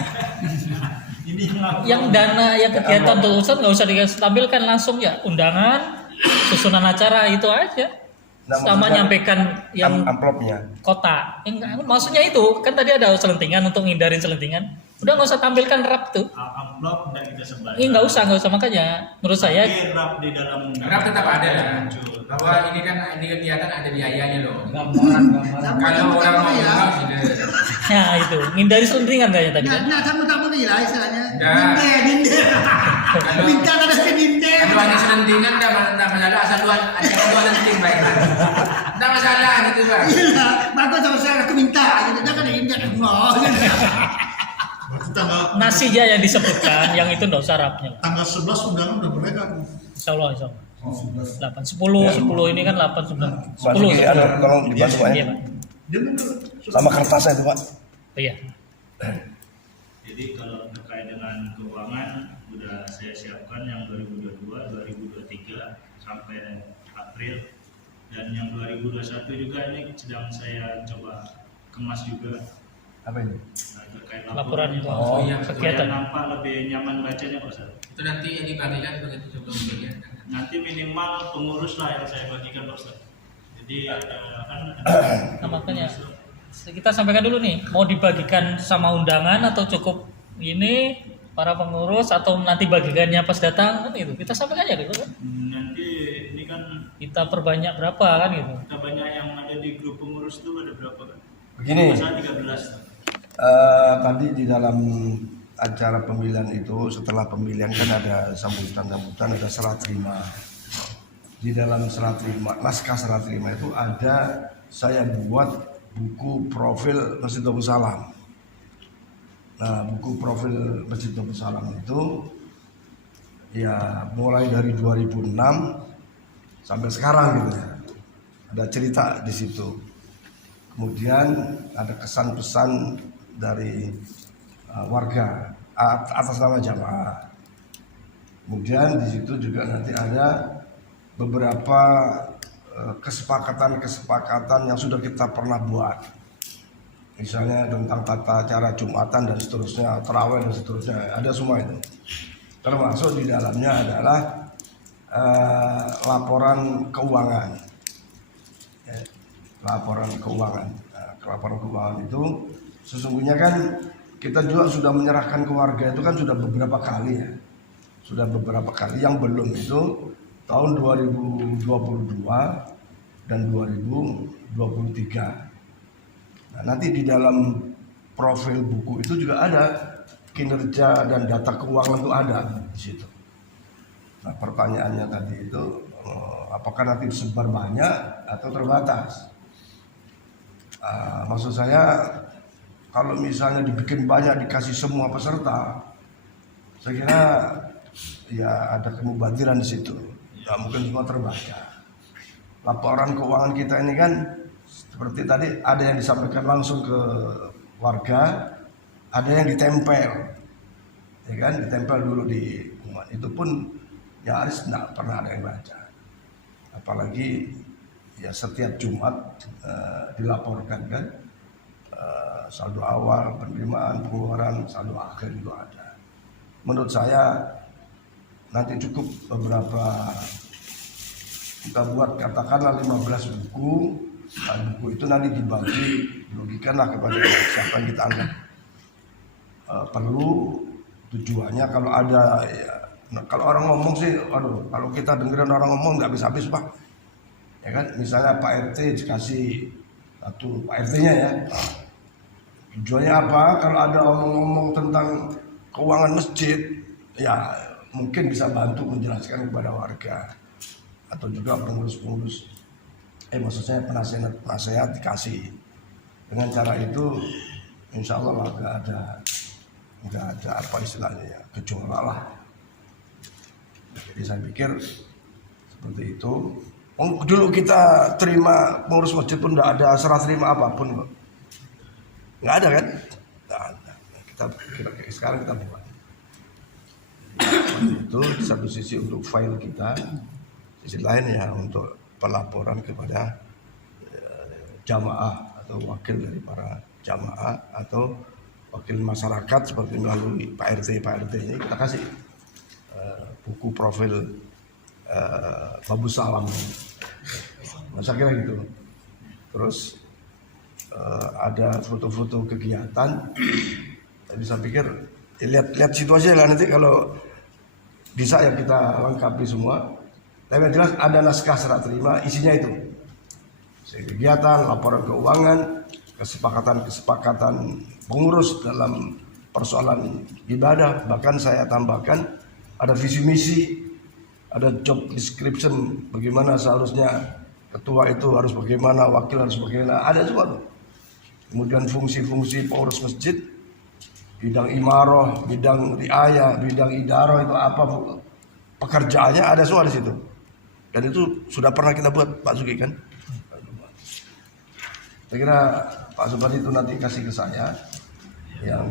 ini Yang dana, yang kegiatan untuk urusan nggak usah ditampilkan, langsung ya undangan, susunan acara itu aja. Nah, Sama maksudnya nyampaikan yang amplopnya. kota. Maksudnya itu kan tadi ada selentingan untuk ngindarin selentingan. Udah nggak usah tampilkan rap tuh. amplop tidak kita sebar. Ini nggak usah makanya. Menurut saya Tapi rap di dalam Rap tetap ada lah. muncul. Bahwa ini kan ini kegiatan ada biayanya loh. Gambaran. Kalau orang mau ya. ngomong sudah. ya itu ngindari selentingan kayaknya tadi kan. Nah, kamu tak boleh lah istilahnya. Enggak. Ninde. Kalau- Minta ada ke ninde. Kalau hanya selentingan enggak masalah asal dua lenting baik. Enggak masalah gitu Pak. Iya, bagus sama saya aku minta gitu. Jangan ninde mau. Berarti tanggal Nasi aja yang disebutkan, yang itu nggak usah rapnya. tanggal 11 undangan udah beredar. Insya Allah, insya Allah. Oh, 11. 8, 10 ini kan 8, 9, 10. Masuk ada tolong dibantu Pak Iya ya. Pak. Dia bener. Sama kertasnya itu Pak. Oh, iya. Jadi kalau terkait dengan keuangan sudah saya siapkan yang 2022, 2023 sampai April, dan yang 2021 juga ini sedang saya coba kemas juga. Apa ini? Nah, terkait Laporan laporannya, Pak. oh, iya, Supaya kegiatan. nampak lebih nyaman bacanya Pak Ustaz. Itu nanti yang dibagikan begitu sebelum kegiatan. Nanti minimal pengurus lah yang saya bagikan Pak Ustaz. Jadi kan Nah, makanya kita sampaikan dulu nih, mau dibagikan sama undangan atau cukup ini para pengurus atau nanti bagikannya pas datang kan itu. Kita sampaikan aja dulu kan. nanti ini kan Kita perbanyak berapa kan gitu. kita banyak yang ada di grup pengurus itu ada berapa kan? Begini. Masalah 13. Tadi di dalam acara pemilihan itu setelah pemilihan kan ada sambutan-sambutan, ada serah terima. Di dalam serah terima, naskah serah terima itu ada saya buat buku profil Masjid Darus Salam. Nah, buku profil Masjid Darus Salam itu ya mulai dari 2006 sampai sekarang gitu ya. Ada cerita di situ. Kemudian ada kesan pesan dari warga atas nama jamaah. Kemudian di situ juga nanti ada beberapa kesepakatan yang sudah kita pernah buat. Misalnya tentang tata cara Jumatan dan seterusnya, tarawih dan seterusnya, ada semua itu. Termasuk di dalamnya adalah laporan keuangan. Ya, laporan keuangan. Nah, laporan keuangan itu sesungguhnya kan kita juga sudah menyerahkan ke warga itu kan sudah beberapa kali ya. Sudah beberapa kali, yang belum itu tahun 2022 dan 2023. Nah, nanti di dalam profil buku itu juga ada kinerja dan data keuangan itu ada di situ. Nah, pertanyaannya tadi itu apakah nanti disebar banyak atau terbatas? Maksud saya kalau misalnya dibikin banyak dikasih semua peserta, saya kira ya ada kemubadiran di situ. Nggak mungkin semua terbaca. Laporan keuangan kita ini kan seperti tadi ada yang disampaikan langsung ke warga, ada yang ditempel, ya kan, ditempel dulu di rumah. Itu pun nyaris nggak pernah ada yang baca. Apalagi ya setiap Jumat dilaporkan kan saldo awal, penerimaan, pengeluaran, saldo akhir itu ada. Menurut saya nanti cukup beberapa kita buat katakanlah 15 buku. Nah, buku itu nanti dibagikanlah kepada siapa yang kita anggap perlu. Tujuannya kalau ada ya, kalau orang ngomong sih, aduh, kalau kita dengerin orang ngomong nggak habis-habis Pak, ya kan? Misalnya Pak RT dikasih satu, Pak RT-nya ya, tujuannya apa? Kalau ada ngomong-ngomong tentang keuangan masjid, ya mungkin bisa bantu menjelaskan kepada warga atau juga pengurus-pengurus. Maksud saya penasehat dikasih. Dengan cara itu, insya Allah nggak ada apa istilahnya ya, gejolak lah. Jadi saya pikir seperti itu. Dulu kita terima pengurus masjid pun nggak ada serah terima apapun kok. Nggak ada kan? Nggak ada. Sekarang kita buat. Itu di satu sisi untuk file kita, sisi lain ya untuk pelaporan kepada jamaah atau wakil dari para jamaah atau wakil masyarakat seperti melalui Pak RT ini kita kasih buku profil Babu Salam. Masa kira gitu. Terus ada foto-foto kegiatan. Tapi saya pikir lihat situ aja lah, nanti kalau bisa ya kita lengkapi semua. Tapi yang jelas ada naskah serah terima, isinya itu kegiatan, laporan keuangan, kesepakatan pengurus dalam persoalan ibadah. Bahkan saya tambahkan ada visi misi, ada job description, bagaimana seharusnya ketua itu harus bagaimana, wakil harus bagaimana, ada semua. Kemudian fungsi-fungsi pengurus masjid, bidang imaroh, bidang riayah, bidang idaroh itu apa pekerjaannya ada semua di situ. Dan itu sudah pernah kita buat Pak Sugi kan. Saya kira Pak Subadi itu nanti kasih ke saya yang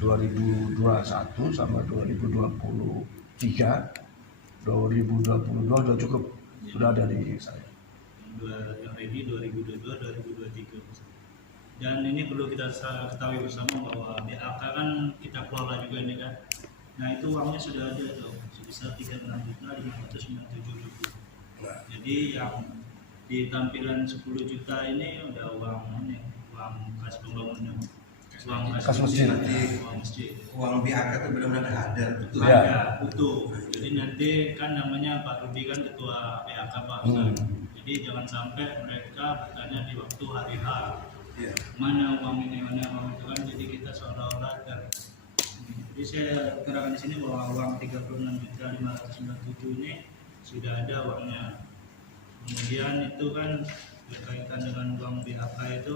2021 sama 2023, 2022 sudah cukup, sudah ada di saya. Yang ready 2022, 2023. Dan ini perlu kita ketahui bersama bahwa BAK kan kita kelola juga ini kan. Nah itu uangnya sudah ada tuh sebesar 36.597.000. Jadi yang di tampilan 10 juta ini udah uang kas pembangunan, uang Kas masjid. uang masjid. Uang BAK itu benar-benar ada, betul. Ya. Ada, betul. Jadi nanti kan namanya Pak Rudi kan ketua BAK Pak. Jadi jangan sampai mereka bertanya di waktu hari H. Iya. Mana uang ini, mana uang itu kan, jadi kita seolah-olah jadi saya terangkan di sini bahwa uang 36.597 ini sudah ada uangnya. Kemudian itu kan berkaitan dengan uang BAK itu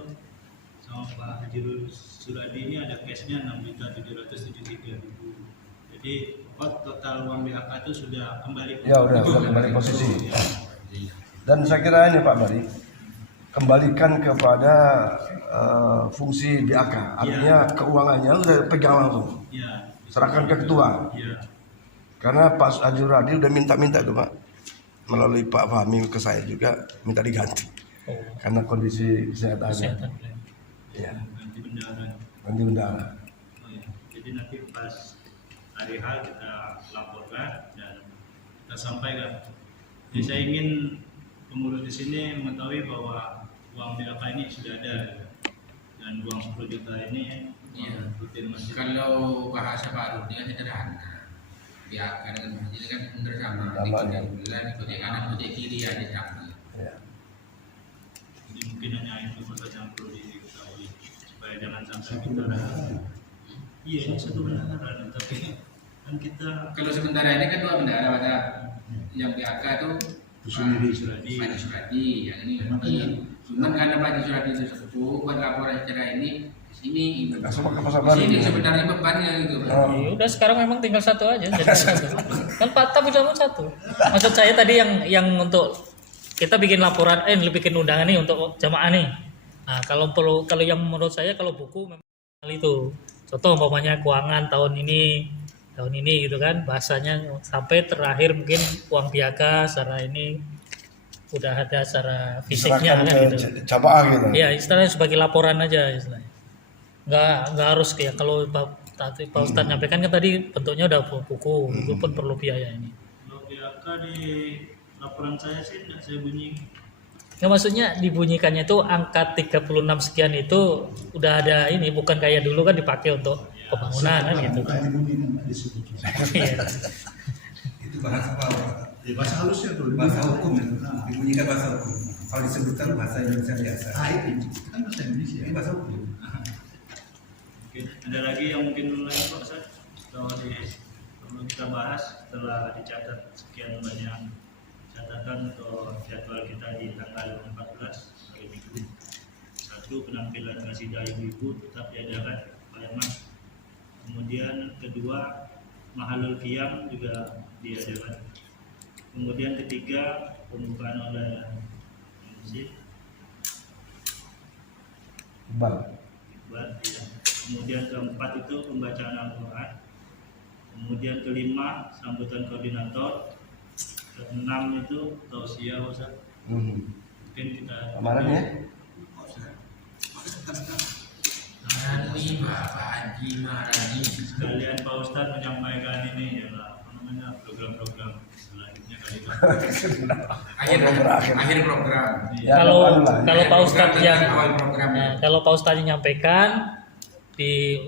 sama Pak Haji Suradi ini ada cashnya 6.773.000. Jadi total uang BAK itu sudah kembali. Ya udah kembali posisi. Dan saya kira ini Pak Bari, kembalikan kepada fungsi BAK, artinya keuangannya udah pegang langsung, serahkan ke ketua. Karena Pak Ajuradi udah minta-minta tuh Pak, melalui Pak Fahmi ke saya juga minta diganti karena kondisi kesehatannya. Ya. Ganti bendara. Jadi nanti pas hari H kita laporkan dan kita sampaikan. Jadi saya ingin pengurus di sini mengetahui bahwa uang BAK ini sudah ada dan uang 10 juta ini rutin masjid. Kalau bahasa baru dia sederhana. BAK dengan masjid kan bersama. Namanya. Bulan ikut kanan ikut kiri aja sama. Ya. Jadi mungkin hanya itu saja yang perlu diketahui supaya jangan sampai kita iya ini satu bendahara tapi kan kita Kalau sementara ini kan dua bendahara ada yang BAK itu Suradi. Pak Suradi, yang ini cuman karena Pak Suradi itu sepupu buat laporan secara ini di sini itu. Di sini sebenarnya bebannya gitu. Ya udah sekarang memang tinggal satu aja jadi satu. Kan Pak Tab udah satu. Maksud saya tadi yang untuk kita bikin laporan bikin undangan nih untuk jamaah nih. Nah, kalau yang menurut saya kalau buku memang itu. Contoh umpamanya keuangan tahun ini gitu kan, bahasanya sampai terakhir mungkin uang biaka secara ini udah ada secara fisiknya kan gitu. Jamaah gitu. Iya, istilahnya sebagai laporan aja istilahnya. Nggak harus kayak kalau Pak Ustadz nyampaikan kan tadi bentuknya udah buku, itu pun perlu biaya ini. Kalau BAK di laporan saya sih tidak saya bunyi. Nggak, maksudnya dibunyikannya itu angka 36 sekian itu udah ada ini, bukan kayak dulu kan dipakai untuk pembangunan kan gitu kan. Iya. Itu bahasa apa? Ya, bahasa halusnya tuh. Bahasa hukum itu. Dibunyikan bahasa hukum. Kalau disebutkan bahasa Indonesia biasa. Itu kan bahasa Indonesia. Ini bahasa hukum. Oke, ada lagi yang mungkin lain Pak Ustaz? Kalau perlu kita bahas setelah dicatat sekian banyak catatan atau jadwal kita di tanggal 14 hari Minggu. 1, penampilan kasidah ibu-ibu tetap diadakan Pak Herman. Kemudian kedua, Mahalul Qiyam juga diadakan. Kemudian ketiga, pembukaan oleh masjid Iqbal. buat ya. Kemudian keempat itu pembacaan Al-Quran. Kemudian kelima sambutan koordinator. Keenam itu tausiah Ustaz. Mungkin kita Kemarin ya? Marani Bapak Haji Marani. sekalian Pak Ustadz menyampaikan ini ya apa namanya program-program selanjutnya kali kan. Akhir program. Ya, Kalau depan lah. Pak Ustadz yang awal programnya. kalau Pak Ustadz menyampaikan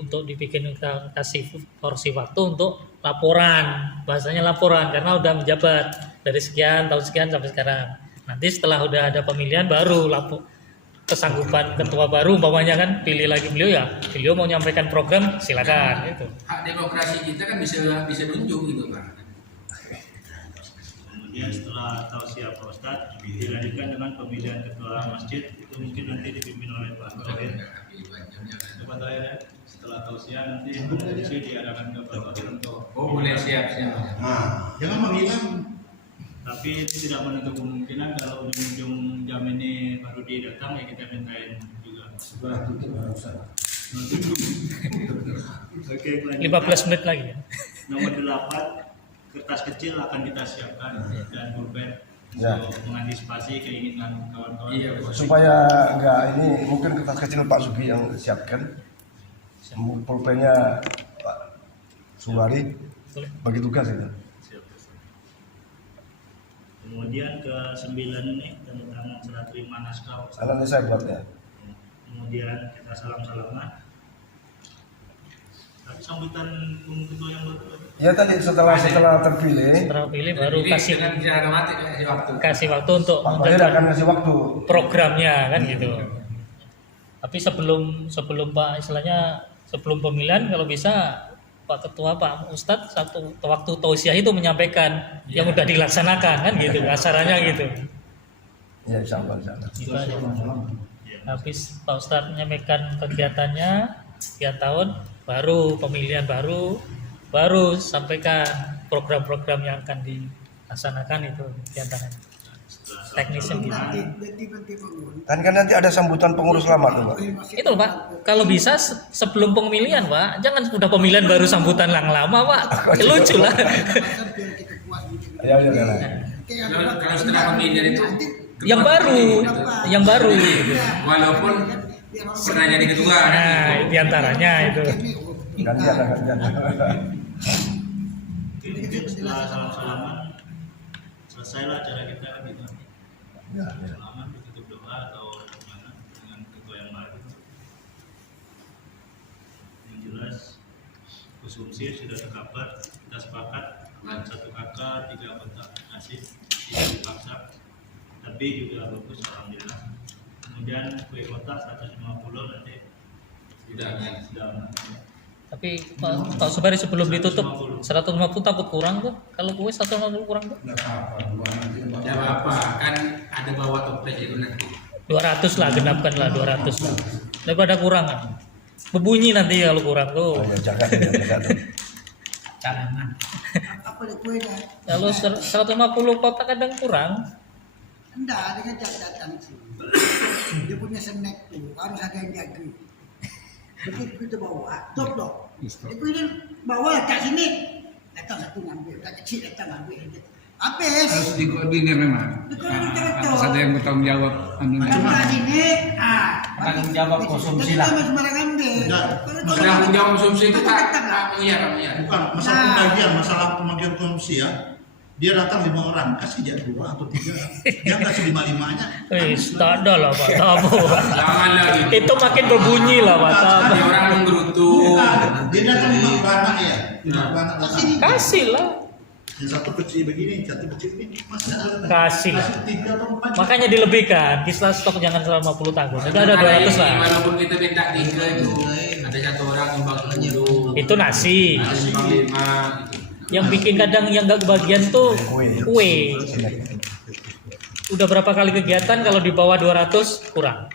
untuk dibikin kita kasih porsi waktu untuk laporan, bahasanya laporan karena udah menjabat dari sekian tahun sekian sampai sekarang. Nanti setelah udah ada pemilihan baru kesanggupan ketua baru umpamanya kan pilih lagi beliau mau menyampaikan program silakan itu. Hak demokrasi kita kan bisa nunjuk gitu Pak. Kemudian setelah tausiah Pak Ustadz dilanjutkan dengan pemilihan ketua masjid itu mungkin nanti dipimpin oleh Pak Tohir. Pak Tohir ya. Setelah tausiah nanti polisi diarahkan ke Pak Tohir untuk Boleh siap. Nah, jangan menghilang. tapi itu tidak menutup kemungkinan kalau ujung-ujung jam ini baru dia datang ya kita mintain juga. Oke, 15 menit lagi ya. Nomor 8 kertas kecil akan kita siapkan dan pulpen Ya. untuk mengantisipasi keinginan kawan-kawan. Iya, Supaya enggak ini mungkin kertas kecil Pak Sugi yang siapkan. Pulpennya Pak Sumari bagi tugas itu. Kemudian ke-9 ini tentang serah terima naskah. Nanti saya buatnya. Kemudian kita salam-salaman. Tapi sambutan ketua yang baru. Ya tadi setelah terpilih, Setelah pilih baru Jadi kasih dengan cara otomatis kasih waktu. untuk Pak Tohir akan menjalankan kasih waktu. programnya kan gitu. Tapi sebelum Pak istilahnya sebelum pemilihan kalau bisa Pak Ketua Pak Ustadz satu waktu tausiah itu menyampaikan yang udah dilaksanakan kan gitu acaranya gitu. Ya insya Allah. Gitu aja. Habis Pak Ustadz menyampaikan kegiatannya sekian tahun baru pemilihan baru sampaikan program-program yang akan dilaksanakan itu diantaranya teknisnya gitu. Kan nanti ada sambutan pengurus lama tuh Pak. Itu Pak, kalau bisa sebelum pemilihan Pak, jangan udah pemilihan baru sambutan yang lama Pak, lucu lah. Ya. Kalau setelah pemilihan itu yang baru. walaupun pernah jadi ketua. Nah, diantaranya itu. Gantian. Mungkin setelah salam-salaman selesailah acara kita gitu. Ya. Salaman ditutup doa atau gimana dengan ketua yang baru. Yang jelas konsumsi sudah terkabar, kita sepakat 1 kakak 3 anggota nasib tidak dipaksa, tapi juga bagus alhamdulillah. Kemudian kue kotak 150 nanti sudah. Tapi Pak Subari sebelum ditutup 150 takut kurang tuh. Kalau kue 150 kurang tuh. Tidak apa-apa, kan ada bawa toples itu nanti. 200 lah, genapkan lah 200 lah. Daripada kurang kan. Berbunyi nanti kalau kurang tuh. Oh ya jaga. Apa di kuenya? Kalau 150 kotak kadang kurang. Enggak, dengan catatan sih. Dia punya snack tuh, harus ada yang jaga. Begitu kita bawa, dok. Itu ini bawa kat sini. Datang satu ngambil, kat kecil datang ambil. Habis. Harus dikoordinir memang. Harus ada yang bertanggung jawab. Kat sini, Tanggung jawab konsumsi lah. Sembarang ambil. Tanggung jawab konsumsi itu Pak. Iya. Bukan masalah pembagian konsumsi ya. Dia datang 5 orang, kasih dia 2 atau 3. Dia kasih 5-5-nya. Tak ada lah Pak Tamu. Jangan lagi. Itu makin berbunyi lah Pak Tamu. Ada orang menggerutu. Dia datang 5 beranak ya. 5 beranak datang. Kasih lah. Yang satu kecil begini, satu kecil ini. Kasih lah. 3 atau 4. Makanya dilebihkan. Kisah stok jangan 150 tahun. Itu ada 200 lah. Walaupun kita minta 3 itu ada 1 orang nyumbang 10. Itu nasi. Ada nyumbang 5 gitu. Yang bikin kadang yang gak kebagian tuh kue. Udah berapa kali kegiatan kalau di bawah 200 kurang.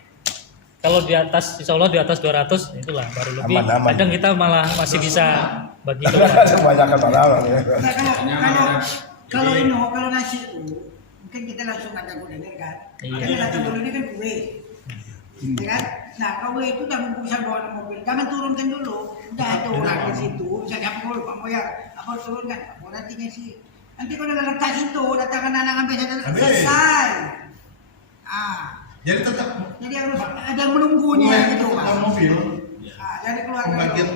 Kalau di atas insya Allah di atas 200 itulah baru lebih. Aman. Kadang kita malah masih bisa bagi itu. Sebanyak malam ya. Kalau nasi itu mungkin kita langsung ada gorengan kan. Iya. Jadi datang dulu ini kan kue. Ya kan? Nah, kau itu udah bisa bawa mobil, jangan turunkan dulu. Udah ada orang di situ, bisa siapa dulu Pak Moyar, apa turunkan? Apa nantinya sih? Nanti kalau udah letak situ, datang anak-anak sampai Habis. selesai. Jadi tetap Jadi harus ada yang menunggunya gitu Pak. Kalau mobil, Jadi keluar pembagian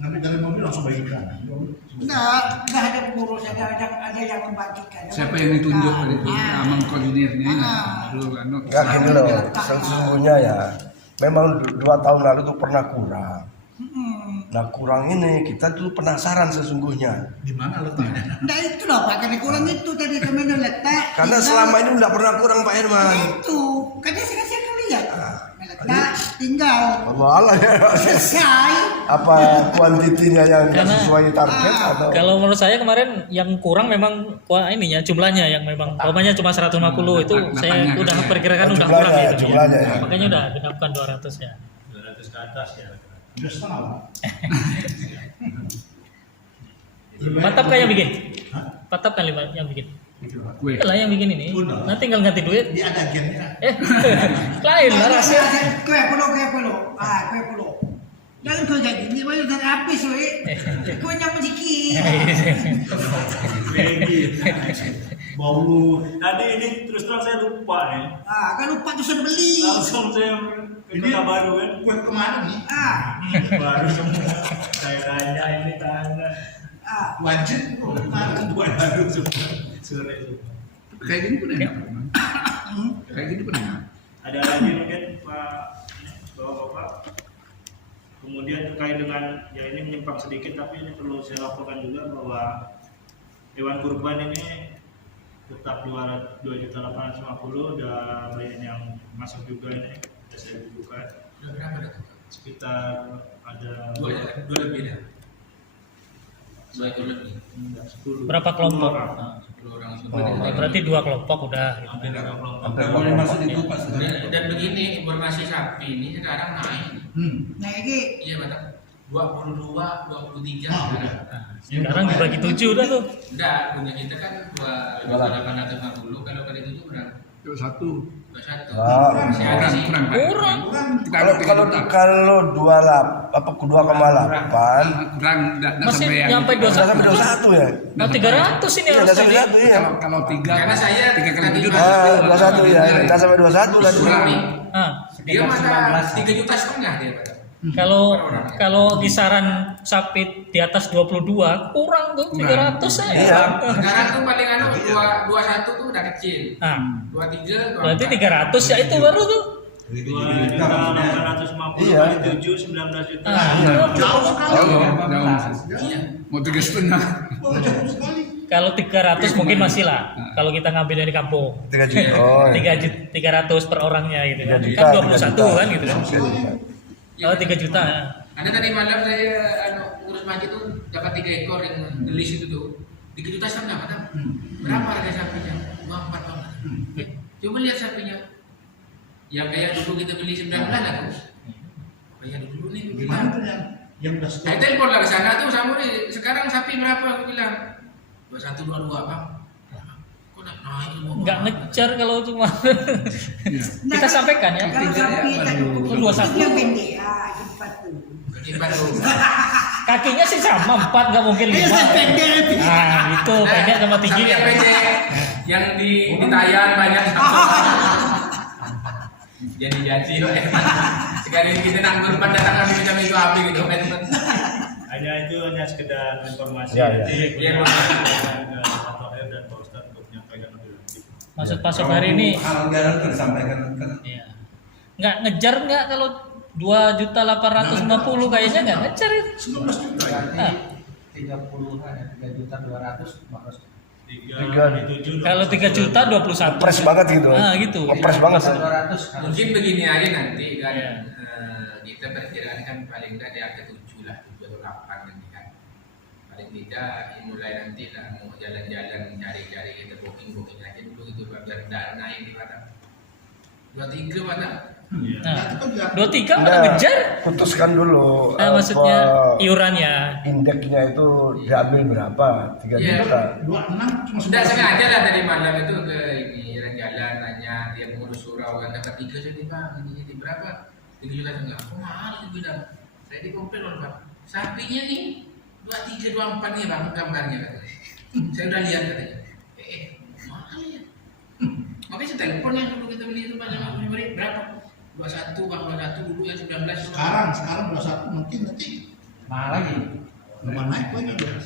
ngambil dari mobil langsung bagikan. enggak ada pengurus, ada yang membagikan. Siapa yang ditunjuk itu mengkoordinirnya lalu Enggak gini loh, sesungguhnya ya memang 2 tahun lalu tuh pernah kurang. Nah kurang ini kita dulu penasaran sesungguhnya. Di mana letaknya? Nah itu loh Pak, karena kurang itu tadi kami letak. Karena selama ini udah pernah kurang Pak Herman. Itu, karena saya lihat. Meletak, tinggal. Allah ya. Selesai. Apa kuantitinya yang nggak Karena- sesuai target atau? Kalau menurut saya kemarin yang kurang memang ininya jumlahnya yang memang umpamanya cuma 150 itu saya Datanya udah kan ya. perkirakan Oh, udah jumlahnya kurang ya, gitu jumlahnya ya. ya. Makanya udah genapkan 200 ya. 200 ke atas ya. Udah setengah lah. Mantap kan yang bikin? Mantap kan yang bikin? Gue. Lah yang bikin ini. Benar. Nanti tinggal ganti duit. Dia ada agennya. Lain lah rasanya. Kue pulau. Kue pulau. Jangan kau jadi ini banyak dari habis we. Kau nyampe sedikit. Bau. Tadi ini terus terang saya lupa nih. Kan lupa tuh sudah beli. Langsung saya ke Ini kota baru kan. kue kemarin nih. Baru semua. Saya tanya ini tanya. Wajib kemarin Kue baru semua. Sore itu. Kayak gini pun enak. Kayak gini pun enak. Ada lagi mungkin Pak Bapak-bapak. Kemudian terkait dengan ya ini menyimpang sedikit tapi ini perlu saya laporkan juga bahwa hewan kurban ini tetap 2.850 dan banyak yang masuk juga ini sudah saya buka sekitar ada Dua lebih dah. 2 ekor lebih. 10 Berapa kelompok? orang. Nah, 10 orang berarti 2 kelompok udah. Gitu. Hampir 2 kelompok. Sampai boleh masuk itu Pak. Dan begini informasi sapi ini sekarang naik. Nah ini Iya betul. 22, 23 Ah, sekarang. Sekarang dibagi 7 udah tuh. Enggak, punya kita kan 2.850 kalau kali 7 berapa? 21. 21. Ah, Masih ada sih. Kurang. Kurang. Kita Kalau ada kalau 3 juta. kalau 2,8 Kurang enggak Masih sampai yang nyampe udah 21. sampai 21 ya. Nah, 300 ini Iya, harus udah sampai jadi. 21 ya. kalau 3 Karena saya 3 kali tadi 7 Ah, 21 ya. Udah sampai 21 tadi. Kurang. Nah, Dia mana 3,5 juta dia Pak. kalau kisaran sapi di atas 22 kurang tuh 300 ya. Iya. Sekarang tuh paling 21 tuh udah kecil. Nah, 23 berarti 300 ya itu baru tuh. 2.850 Iya. kali 7 19 juta. Nah, Jauh sekali. Mau 3,5. Jauh sekali. kalau 300 mungkin masih lah. Kalau kita ngambil dari kampung. 3 juta. Oh, iya. 300 per orangnya gitu kan. 3 juta, Kan 3 21 juta. kan gitu kan. Oh 3 juta. Ya. Ada tadi malam saya urus mati tuh dapat 3 ekor yang gelis itu tuh. 3 juta setengah Pak. Berapa harga sapinya? 24 Pak. Coba lihat sapinya. Yang kayak dulu kita beli 19 lah tuh. Kayak dulu nih. Gimana tuh yang udah Saya stop? telepon lah ke sana tuh sama nih. Sekarang sapi berapa? Aku bilang 21 22 Bang. Kok naik semua? Nggak ngejar kalau cuma kita sampaikan ya. kalau sapi tak cukup. Itu 21. Yang pendek. Itu 40. Berlipat tuh. Kakinya sih sama 4 nggak mungkin 5. Yang pendek. Nah itu pendek sama tinggi Sapi ya. yang pendek. Yang di Tayan banyak. Jadi sekali kita nanggur datang kami bisa itu api gitu kan. Hanya sekedar informasi. Ya, ya. Jadi Iya, punya Pak. Pak Tohir dan Pak Ustadz untuk menyampaikan lebih lanjut. Maksud Pak Sobari ini Anggaran itu disampaikan kan. iya. Nggak ngejar nggak kalau 2.850 kayaknya nggak ngejar itu. 19 juta ya. Nah, 30-an ya, 3.200.000 Mas. 3,7 kalau 3 juta 21. Ngepres banget gitu. Nah gitu. Ngepres banget. 200 Mungkin begini aja nanti kan Iya. kita perkiraan kan paling tidak di angka 7 lah, 7 atau 8 nanti kan. Paling tidak mulai nanti lah mau jalan-jalan cari-cari kita booking aja dulu gitu biar naik di mana. 23 mana? Nah, Itu kan 23 mana Nah, ngejar? putuskan dulu. Nah, maksudnya iurannya. Indeksnya itu diambil berapa? 3 Iya. juta. 26 cuma Sudah 11 sengaja lah tadi malam itu ke ini jalan-jalan nanya dia pengurus surau kan dapat 3 jadi Bang ini berapa? 3,5 juta. Aku mahal itu bilang. Saya dikomplain loh Pak. Sapinya nih 23, 24 nih Bang gambarnya katanya. Saya udah lihat katanya. Mahal ya. Makanya saya telepon yang dulu kita beli itu Pak, berapa? 21 Bang, 21 dulu yang 19. Sekarang 21 mungkin nanti Mahal lagi. lumayan naik lagi dia.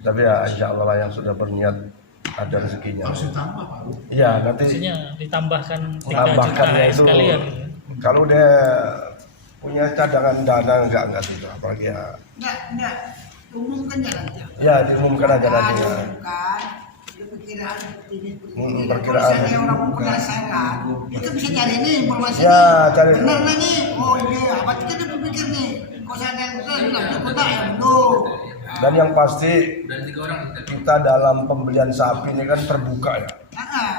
Tapi ya insya Allah lah yang sudah berniat ada rezekinya. Harus ditambah Pak. Iya nanti Maksudnya ditambahkan 3 juta tambahkannya itu sekalian. kalau dia punya cadangan dana enggak itu apalagi ya Enggak. Umumkan jalan aja. ya diumumkan aja nanti ya. Bukan. Itu perkiraan seperti ini. Perkiraan. Kalau misalnya orang penasaran, kita bisa cari nih informasi. Ya, nih. cari. Benar nih nih. Oh iya, apa kita udah berpikir nih. Kalau saya yang benar, nggak benar ya benar. Dan yang pasti Dari 3 orang kita. kita dalam pembelian sapi ini kan terbuka ya,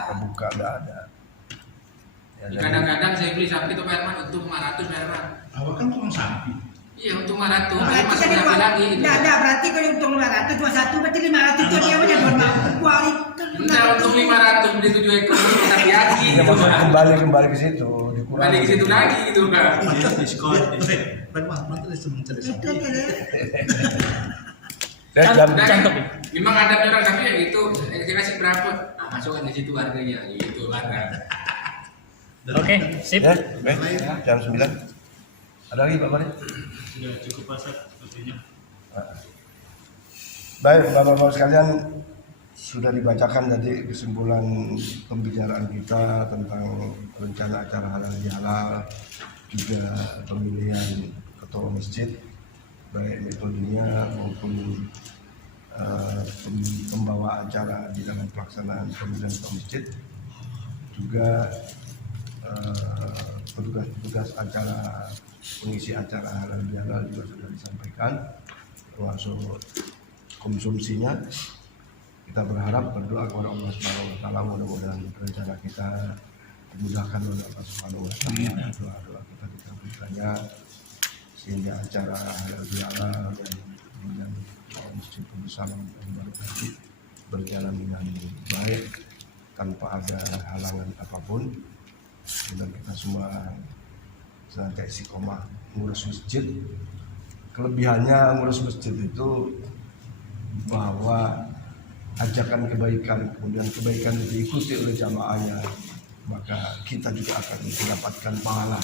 terbuka nggak ada. Ya, jadi- Kadang-kadang saya beli sapi itu Pak Herman untuk 500 Pak Herman. Awak kan tukang sapi. Iya untuk 500. Berarti Masih kan sapi lagi. Gitu. Enggak ada, berarti kalau untung 500, 21 berarti 500 itu dia punya 2 hari. Enggak untuk 500 beli 7 ekor sapi lagi. ya Gitu, maksudnya Pak. kembali ke situ dikurangi. Balik ke situ lagi gitu Pak. Diskon. Nanti mencari sapi. Cantik. Memang ada orang tapi ya itu saya kasih berapa? Nah, masukkan di situ harganya gitu lah. Oke, sip. Ya, baik. Jam 9. Ada lagi Pak Mari? Sudah cukup pasar sepertinya. Baik, Bapak-Bapak sekalian, sudah dibacakan tadi kesimpulan pembicaraan kita tentang rencana acara halal bihalal, juga pemilihan ketua masjid, baik metodenya maupun pembawa acara di dalam pelaksanaan pemilihan ketua masjid, juga petugas-petugas acara, pengisi acara halal bihalal juga sudah disampaikan, termasuk konsumsinya. Kita berharap berdoa kepada Allah Subhanahu wa taala, mudah-mudahan rencana kita dimudahkan oleh Allah Subhanahu wa taala, doa-doa kita dikabulkannya sehingga acara halal bihalal dan masjid bersama berjalan dengan baik tanpa ada halangan apapun, dan kita semua senantiasa istiqomah ngurus masjid. Kelebihannya ngurus masjid itu bahwa ajakan kebaikan, kemudian kebaikan itu diikuti oleh jamaahnya, maka kita juga akan mendapatkan pahala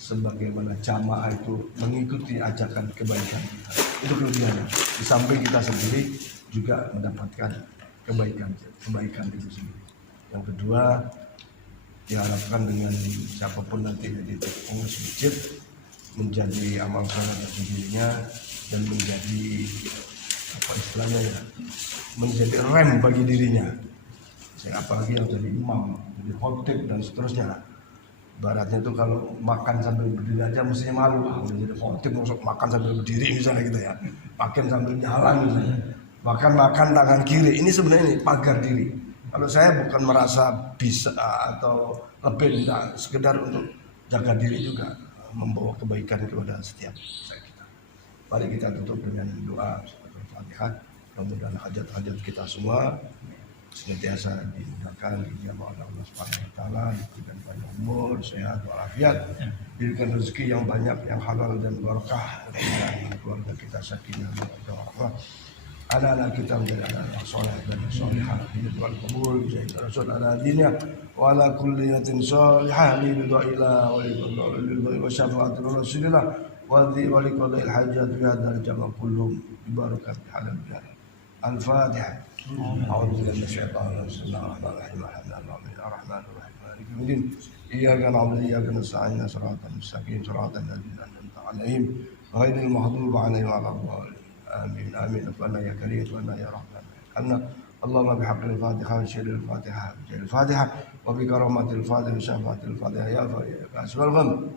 sebagaimana jamaah itu mengikuti ajakan kebaikan kita. Itu kelebihannya. Di samping kita sendiri juga mendapatkan kebaikan itu sendiri. Yang kedua, diharapkan dengan siapapun nanti jadi pengurus masjid menjadi amal soleh bagi dirinya dan menjadi apa istilahnya ya, menjadi rem bagi dirinya. Apalagi yang jadi imam, jadi khotib dan seterusnya. Baratnya itu kalau makan sambil berdiri aja mestinya malu. Kalau jadi khotib masuk makan sambil berdiri misalnya gitu ya, makan sambil jalan misalnya, makan tangan kiri. Ini sebenarnya ini pagar diri. Kalau saya bukan merasa bisa atau lebih, enggak, sekedar untuk jaga diri juga, membawa kebaikan kepada setiap kita. Mari kita tutup dengan doa Al-Fatihah. Mudah-mudahan hajat-hajat kita semua senantiasa dimudahkan, dijawab oleh Allah Subhanahu wa taala, diberikan panjang umur, sehat walafiat, diberikan rezeki yang banyak, yang halal dan barakah, dan keluarga kita sakinah dan rahmah. Anak-anak kita menjadi anak soleh dan solehah, hidup wal qabul, bisa rasul ala dinnya wa ala kulli niyatin solehah li ridwa'illah wa li syafa'atir rasulillah wa li qada'il hajat fi hadzal jama' kullum bi barakati halal bihalal. Al-Fatihah. A'udzu billahi minasyaitonir rajim. Bismillahirrahmanirrahim. Ar-Rahmanir-Rahim. Maliki yaumiddin. Iyyaka na'budu wa iyyaka nasta'in. Shiratal mustaqim. Shiratal ladzina an'amta 'alaihim ghairil maghdubi 'alaihim waladdallin. آمين آمين. أتمنى يا كريم، أتمنى يا رحمن. أن اللهم بحق الفاتحة وشر الفاتحة وجل الفاتحة وبكرامة الفاتحة وشفاعة الفاتحة يا كاشف الغم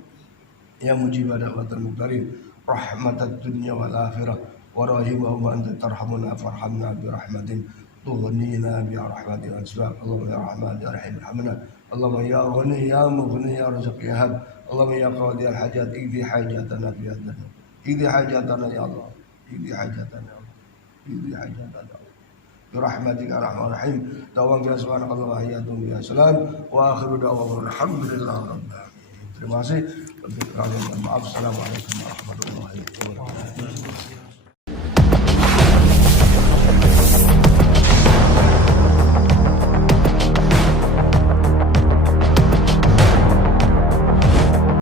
يا مجيب دعوة المضطرين رحمة الدنيا والآخرة ورحمهم وأنت ترحمنا فارحمنا برحمة تغنينا بها رحمة الأسباب. اللهم يا رحمن يا رحيم ارحمنا. اللهم يا غني يا مغني يا رزق يا هب. اللهم يا قاضي الحاجات اقضي حاجاتنا في يدنا، اقضي حاجاتنا يا الله، اقضي حاجاتنا يا الله، اقضي حاجاتنا يا الله برحمتك يا ارحم الراحمين. دعوانا سبحانك اللهم وحياكم يا سلام واخر دعوانا الحمد لله رب العالمين. Terima kasih. Untuk kalian mohon maaf. Assalamualaikum warahmatullahi wabarakatuh.